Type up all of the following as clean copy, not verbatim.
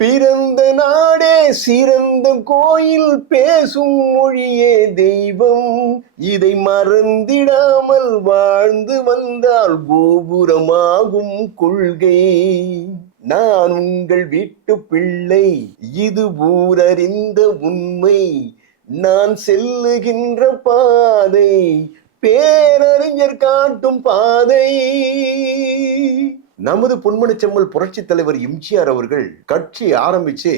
பிறந்த நாடே சிறந்த கோயில், பேசும் மொழியே தெய்வம். இதை மறந்திடாமல் வாழ்ந்து வந்தால் கோபுரமாகும் கொள்கை. நான் உங்கள் வீட்டு பிள்ளை, இது ஊரறிந்த உண்மை. நான் செல்லுகின்ற பாதை பேரறிஞர் காட்டும் பாதை. நமது பொன்மனச்செம்மல் புரட்சி தலைவர் எம்ஜிஆர் அவர்கள் கட்சி ஆரம்பிச்சு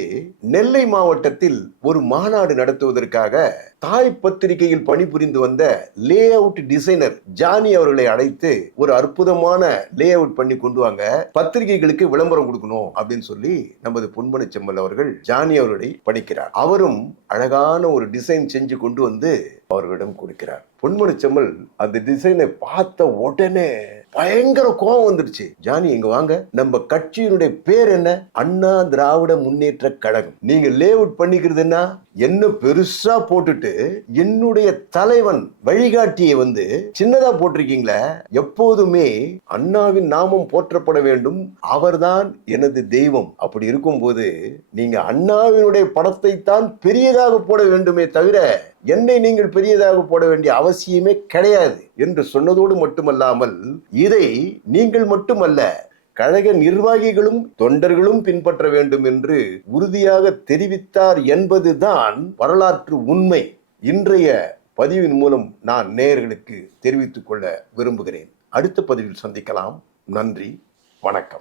நெல்லை மாவட்டத்தில் ஒரு மாநாடு நடத்துவதற்காக தாய் பத்திரிகையில் பணிபுரிந்து வந்த லே அவுட் டிசைனர் ஜானி அவர்களை அழைத்து ஒரு அற்புதமான லே அவுட் பண்ணி கொண்டு வாங்க, பத்திரிகைகளுக்கு விளம்பரம் கொடுக்கணும் அப்படின்னு சொல்லி நமது பொன்மனச்செம்மல் அவர்கள் ஜானி அவர்களை பணிக்கிறார். அவரும் அழகான ஒரு டிசைன் செஞ்சு கொண்டு வந்து அவர்களிடம் கொடுக்கிறார். பொன்மனச்செம்மல் அந்த டிசைனை பார்த்த உடனே பயங்கர கோபம் வந்துடுச்சு. ஜானி இங்க வாங்க, நம்ம கட்சியினுடைய பேர் என்ன? அண்ணா திராவிட முன்னேற்ற கழகம். நீங்க லே அவுட் பண்ணிக்கிறதுன்னா என்ன பெருசா போட்டுட்டு என்னுடைய தலைவன் வழிகாட்டியை வந்து சின்னதா போட்டிருக்கீங்களே. எப்போதுமே அண்ணாவின் நாமம் போற்றப்பட வேண்டும், அவர்தான் எனது தெய்வம். அப்படி இருக்கும்போது நீங்க அண்ணாவினுடைய படத்தை தான் பெரியதாக போட வேண்டுமே தவிர என்னை நீங்கள் பெரியதாக போட வேண்டிய அவசியமே கிடையாது என்று சொன்னதோடு மட்டுமல்லாமல், இதை நீங்கள் மட்டுமல்ல கழக நிர்வாகிகளும் தொண்டர்களும் பின்பற்ற வேண்டும் என்று உறுதியாக தெரிவித்தார் என்பதுதான் வரலாற்று உண்மை. இன்றைய பதிவின் மூலம் நான் நேயர்களுக்கு தெரிவித்துக் கொள்ள விரும்புகிறேன். அடுத்த பதிவில் சந்திக்கலாம். நன்றி, வணக்கம்.